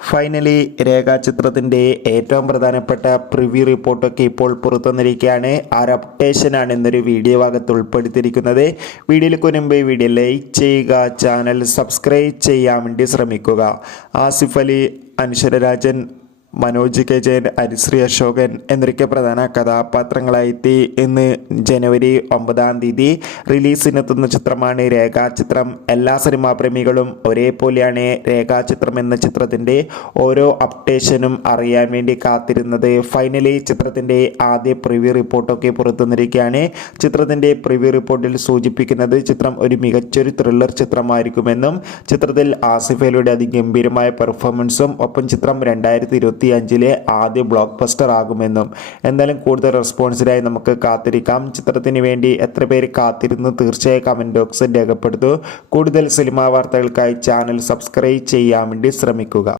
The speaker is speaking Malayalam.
ഫൈനലി രേഖാചിത്രത്തിൻ്റെ ഏറ്റവും പ്രധാനപ്പെട്ട പ്രിവ്യൂ റിപ്പോർട്ടൊക്കെ ഇപ്പോൾ പുറത്തുവന്നിരിക്കുകയാണ്. ആ ഒരു അപ്ഡേഷനാണ് എന്നൊരു വീഡിയോ ഭാഗത്ത് ഉൾപ്പെടുത്തിയിരിക്കുന്നത്. വീഡിയോയിലേക്ക് മുൻപ് വീഡിയോ ലൈക്ക് ചെയ്യുക, ചാനൽ സബ്സ്ക്രൈബ് ചെയ്യാൻ വേണ്ടി ശ്രമിക്കുക. ആസിഫ് അലി, അനശ്വരരാജൻ, മനോജ് കെ ജയൻ, ഹരിശ്രീ അശോകൻ എന്നൊക്കെ പ്രധാന കഥാപാത്രങ്ങളായെത്തി ഇന്ന് ജനുവരി 9 റിലീസിനെത്തുന്ന ചിത്രമാണ് രേഖാചിത്രം. എല്ലാ സിനിമാ പ്രേമികളും ഒരേപോലെയാണ് രേഖാചിത്രം എന്ന ചിത്രത്തിൻ്റെ ഓരോ അപ്ഡേഷനും അറിയാൻ വേണ്ടി കാത്തിരുന്നത്. ഫൈനലി ചിത്രത്തിൻ്റെ ആദ്യ പ്രിവ്യൂ റിപ്പോർട്ടൊക്കെ പുറത്തുവന്നിരിക്കുകയാണ്. ചിത്രത്തിൻ്റെ പ്രിവ്യൂ റിപ്പോർട്ടിൽ സൂചിപ്പിക്കുന്നത് ചിത്രം ഒരു മികച്ചൊരു ത്രില്ലർ ചിത്രമായിരിക്കുമെന്നും ചിത്രത്തിൽ ആസിഫ് അലിയുടെ അതിഗംഭീരമായ പെർഫോമൻസും ഒപ്പം ചിത്രം 2025 ആദ്യ ബ്ലോക്ക് ബസ്റ്റർ ആകുമെന്നും. എന്തായാലും കൂടുതൽ റെസ്പോൺസിനായി നമുക്ക് കാത്തിരിക്കാം. ചിത്രത്തിന് വേണ്ടി എത്ര പേര് കാത്തിരുന്നു തീർച്ചയായും കമൻറ്റ് ബോക്സിൽ രേഖപ്പെടുത്തൂ. കൂടുതൽ സിനിമാ വാർത്തകൾക്കായി ചാനൽ സബ്സ്ക്രൈബ് ചെയ്യാൻ വേണ്ടി ശ്രമിക്കുക.